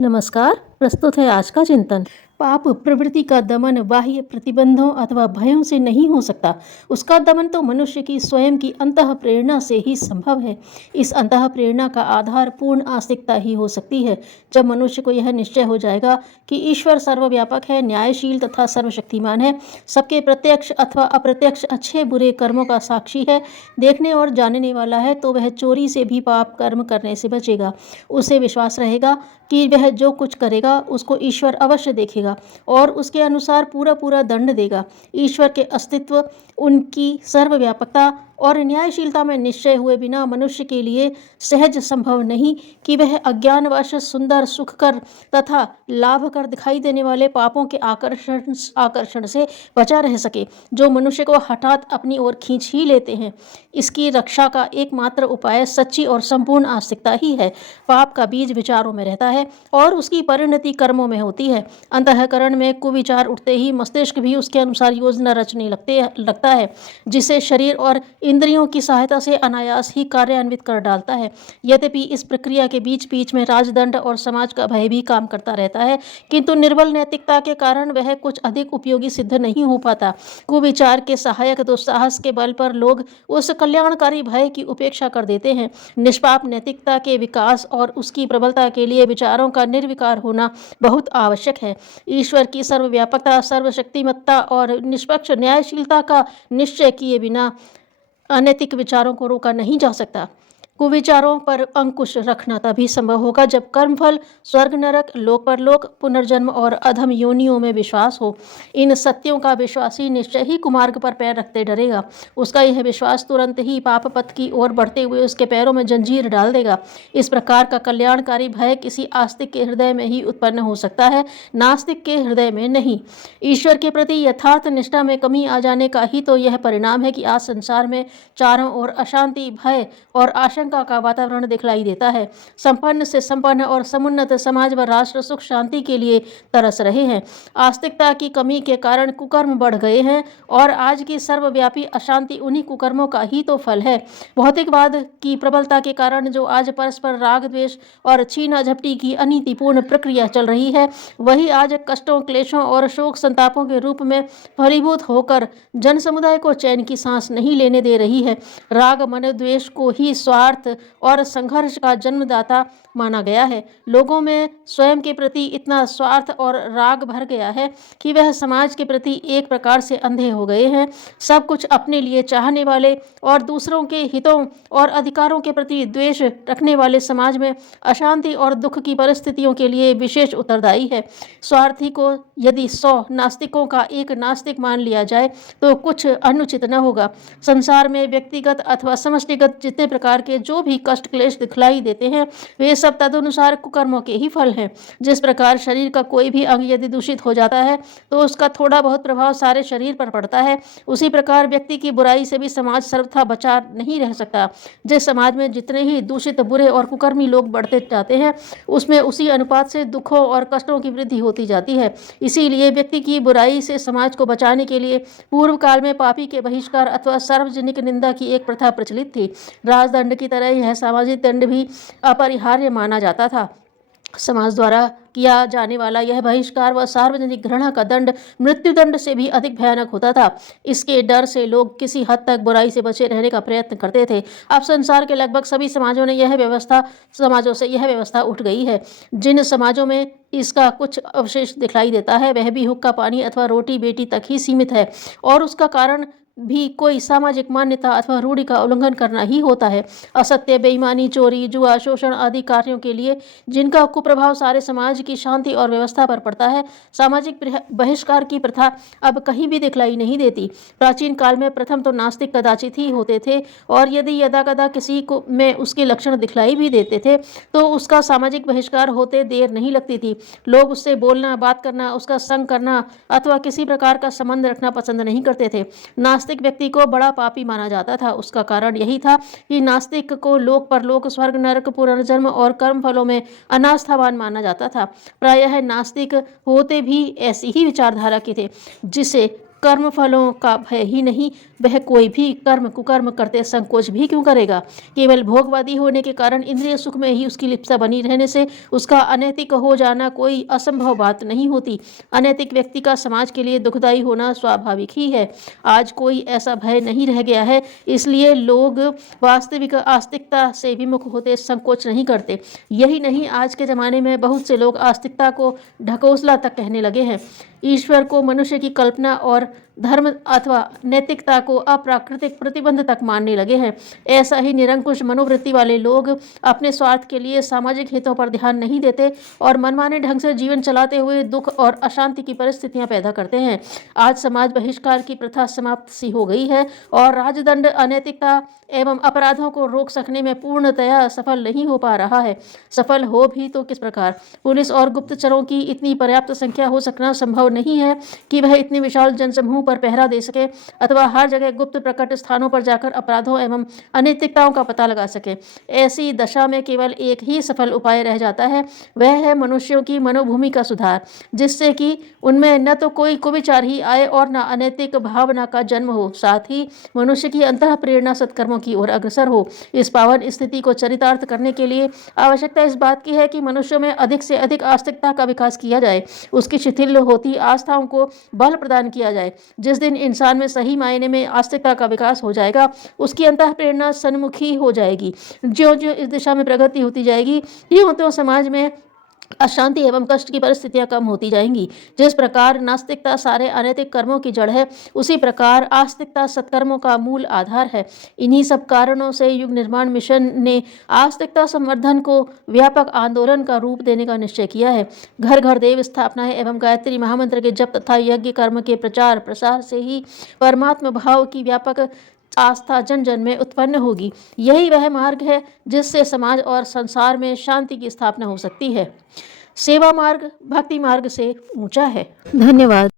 नमस्कार। प्रस्तुत है आज का चिंतन। पाप प्रवृत्ति का दमन बाह्य प्रतिबंधों अथवा भयों से नहीं हो सकता। उसका दमन तो मनुष्य की स्वयं की अंतः प्रेरणा से ही संभव है। इस अंतः प्रेरणा का आधार पूर्ण आस्तिकता ही हो सकती है। जब मनुष्य को यह निश्चय हो जाएगा कि ईश्वर सर्वव्यापक है, न्यायशील तथा सर्वशक्तिमान है, सबके प्रत्यक्ष अथवा अप्रत्यक्ष अच्छे बुरे कर्मों का साक्षी है, देखने और जानने वाला है, तो वह चोरी से भी पाप कर्म करने से बचेगा। उसे विश्वास रहेगा कि वह जो कुछ करेगा उसको ईश्वर अवश्य देखेगा और उसके अनुसार पूरा पूरा दंड देगा। ईश्वर के अस्तित्व, उनकी सर्वव्यापकता और न्यायशीलता में निश्चय हुए बिना मनुष्य के लिए सहज संभव नहीं कि वह अज्ञानवश सुंदर, सुखकर तथा लाभ कर दिखाई देने वाले पापों के आकर्षण से बचा रह सके, जो मनुष्य को हठात अपनी ओर खींच ही लेते हैं। इसकी रक्षा का एकमात्र उपाय सच्ची और संपूर्ण आस्तिकता ही है। पाप का बीज विचारों में रहता है और उसकी परिणति कर्मों में होती है। अंतःकरण में कुविचार उठते ही मस्तिष्क भी उसके अनुसार योजना रचने लगता है, जिसे शरीर और इंद्रियों की सहायता से अनायास ही कार्यान्वित कर डालता है। यद्यपि इस प्रक्रिया के बीच बीच में राजदंड और समाज का भय भी काम करता रहता है, किंतु निर्बल नैतिकता के कारण वह कुछ अधिक उपयोगी सिद्ध नहीं हो पाता। कुविचार के सहायक दुस्साहस के बल पर लोग उस कल्याणकारी भय की उपेक्षा कर देते हैं। निष्पाप नैतिकता के विकास और उसकी प्रबलता के लिए विचारों का निर्विकार होना बहुत आवश्यक है। ईश्वर की सर्वव्यापकता, सर्वशक्तिमत्ता और निष्पक्ष न्यायशीलता का निश्चय किए बिना अनैतिक विचारों को रोका नहीं जा सकता। कुविचारों पर अंकुश रखना तभी संभव होगा जब कर्मफल, स्वर्ग नरक, लोक परलोक, पुनर्जन्म और अधम योनियों में विश्वास हो। इन सत्यों का विश्वासी निश्चय ही कुमार्ग पर पैर रखते डरेगा। उसका यह विश्वास तुरंत ही पाप पथ की ओर बढ़ते हुए उसके पैरों में जंजीर डाल देगा। इस प्रकार का कल्याणकारी भय किसी आस्तिक के हृदय में ही उत्पन्न हो सकता है, नास्तिक के हृदय में नहीं। ईश्वर के प्रति यथार्थ निष्ठा में कमी आ जाने का ही तो यह परिणाम है कि आज संसार में चारों ओर अशांति, भय और आशंका का वातावरण दिखलाई देता है। संपन्न से संपन्न और समुन्नत समाज व राष्ट्र सुख शांति के लिए तरस रहे हैं। आस्तिकता की कमी के कारण कुकर्म बढ़ गए हैं और आज की सर्वव्यापी अशांति उन्हीं कुकर्मों का ही तो फल है। भौतिकवाद की प्रबलता के कारण जो आज परस्पर राग, द्वेष और छीना झपटी की अनीतिपूर्ण प्रक्रिया चल रही है, वही आज कष्टों, क्लेशों और शोक संतापों के रूप में फलीभूत होकर जन समुदाय को चैन की सांस नहीं लेने दे रही है। राग, मन, द्वेष को ही स्वार्थ और संघर्ष का जन्मदाता माना गया है। लोगों में स्वयं के प्रति इतना स्वार्थ और राग भर गया है कि वह समाज के प्रति एक प्रकार से अंधे हो गए हैं। सब कुछ अपने लिए चाहने वाले और दूसरों के हितों और अधिकारों के प्रति द्वेष रखने वाले समाज में अशांति और दुख की परिस्थितियों के लिए विशेष उत्तरदायी है। स्वार्थी को यदि 100 नास्तिकों का एक नास्तिक मान लिया जाए तो कुछ अनुचित न होगा। संसार में व्यक्तिगत अथवा समष्टिगत जितने प्रकार के जो भी कष्ट क्लेश दिखलाई देते हैं, वे सब तदनुसार कुकर्मों के ही फल हैं। जिस प्रकार शरीर का कोई भी अंग यदि दूषित हो जाता है तो उसका थोड़ा बहुत प्रभाव सारे शरीर पर पड़ता है, उसी प्रकार व्यक्ति की बुराई से भी समाज सर्वथा बचा नहीं रह सकता। जिस समाज में जितने ही दूषित, बुरे और कुकर्मी लोग बढ़ते जाते हैं, उसमें उसी अनुपात से दुखों और कष्टों की वृद्धि होती जाती है। इसीलिए व्यक्ति की बुराई से समाज को बचाने के लिए पूर्व काल में पापी के बहिष्कार अथवा सार्वजनिक निंदा की एक प्रथा प्रचलित थी। राजदंड की तरह यह सामाजिक दंड भी अपरिहार्य माना जाता था। समाज द्वारा किया जाने वाला यह बहिष्कार व सार्वजनिक घृणा का दंड मृत्युदंड से भी अधिक भयानक होता था। इसके डर से लोग किसी हद तक बुराई से बचे रहने का प्रयत्न करते थे। अब संसार के लगभग सभी समाजों से यह व्यवस्था उठ गई है। जिन समाजों में इसका कुछ अवशेष दिखलाई देता है, वह भी हुक्का पानी अथवा रोटी बेटी तक ही सीमित है और उसका कारण भी कोई सामाजिक मान्यता अथवा रूढ़ि का उल्लंघन करना ही होता है। असत्य, बेईमानी, चोरी, जुआ, शोषण आदि कार्यों के लिए जिनका कुप्रभाव सारे समाज की शांति और व्यवस्था पर पड़ता है, सामाजिक बहिष्कार की प्रथा अब कहीं भी दिखलाई नहीं देती। प्राचीन काल में प्रथम तो नास्तिक कदाचित ही होते थे और यदि यदा कदा किसी को में उसके लक्षण दिखलाई भी देते थे तो उसका सामाजिक बहिष्कार होते देर नहीं लगती थी। लोग उससे बोलना, बात करना, उसका संग करना अथवा किसी प्रकार का संबंध रखना पसंद नहीं करते थे। नास्तिक व्यक्ति को बड़ा पापी माना जाता था। उसका कारण यही था कि नास्तिक को लोक परलोक, स्वर्ग नरक, पुनर्जन्म और कर्म फलों में अनास्थावान माना जाता था। प्रायः नास्तिक होते भी ऐसी ही विचारधारा के थे, जिसे कर्म फलों का भय ही नहीं वह कोई भी कर्म कुकर्म करते संकोच भी क्यों करेगा। केवल भोगवादी होने के कारण इंद्रिय सुख में ही उसकी लिप्सा बनी रहने से उसका अनैतिक हो जाना कोई असंभव बात नहीं होती। अनैतिक व्यक्ति का समाज के लिए दुखदायी होना स्वाभाविक ही है। आज कोई ऐसा भय नहीं रह गया है, इसलिए लोग वास्तविक आस्तिकता से विमुख होते संकोच नहीं करते। यही नहीं, आज के ज़माने में बहुत से लोग आस्तिकता को ढकोसला तक कहने लगे हैं। ईश्वर को मनुष्य की कल्पना और धर्म अथवा नैतिकता को अप्राकृतिक प्रतिबंध तक मानने लगे हैं। ऐसा ही निरंकुश मनोवृत्ति वाले लोग अपने स्वार्थ के लिए सामाजिक हितों पर ध्यान नहीं देते और मनमाने ढंग से जीवन चलाते हुए दुख और अशांति की परिस्थितियां पैदा करते हैं। आज समाज बहिष्कार की प्रथा समाप्त सी हो गई है और राजदंड अनैतिकता एवं अपराधों को रोक सकने में पूर्णतया सफल नहीं हो पा रहा है। सफल हो भी तो किस प्रकार। पुलिस और गुप्तचरों की इतनी पर्याप्त संख्या हो सकना संभव नहीं है कि वह इतने विशाल जनसमूह पर पहरा दे सके अथवा हर जगह गुप्त प्रकट स्थानों पर जाकर अपराधों एवं अनैतिकताओं का पता लगा सके। ऐसी दशा में केवल एक ही सफल उपाय रह जाता है, वह है मनुष्यों की मनोभूमि का सुधार, जिससे कि उनमें न तो कोई कुविचार ही आए और न अनैतिक भावना का जन्म हो, साथ ही मनुष्य की अंतः प्रेरणा सत्कर्मों की ओर अग्रसर हो। इस पावन स्थिति को चरितार्थ करने के लिए आवश्यकता इस बात की है कि मनुष्यों में अधिक से अधिक आस्तिकता का विकास किया जाए, उसकी शिथिल होती आस्थाओं को बल प्रदान किया जाए। जिस दिन इंसान में सही मायने में आस्तिकता का विकास हो जाएगा, उसकी अंतः प्रेरणा सन्मुखी हो जाएगी। ज्यों ज्यों इस दिशा में प्रगति होती जाएगी, त्यों त्यों समाज में अशांति एवं कष्ट की परिस्थितियां कम होती जाएंगी। जिस प्रकार नास्तिकता सारे अनैतिक कर्मों की जड़ है, उसी प्रकार आस्तिकता सत्कर्मों का मूल आधार है। इन्हीं सब कारणों से युग निर्माण मिशन ने आस्तिकता संवर्धन को व्यापक आंदोलन का रूप देने का निश्चय किया है। घर घर देव स्थापनाएं एवं गायत्री महामंत्र के जप तथा यज्ञ कर्म के प्रचार प्रसार से ही परमात्म भाव की व्यापक आस्था जन जन में उत्पन्न होगी। यही वह मार्ग है जिससे समाज और संसार में शांति की स्थापना हो सकती है। सेवा मार्ग भक्ति मार्ग से ऊंचा है। धन्यवाद।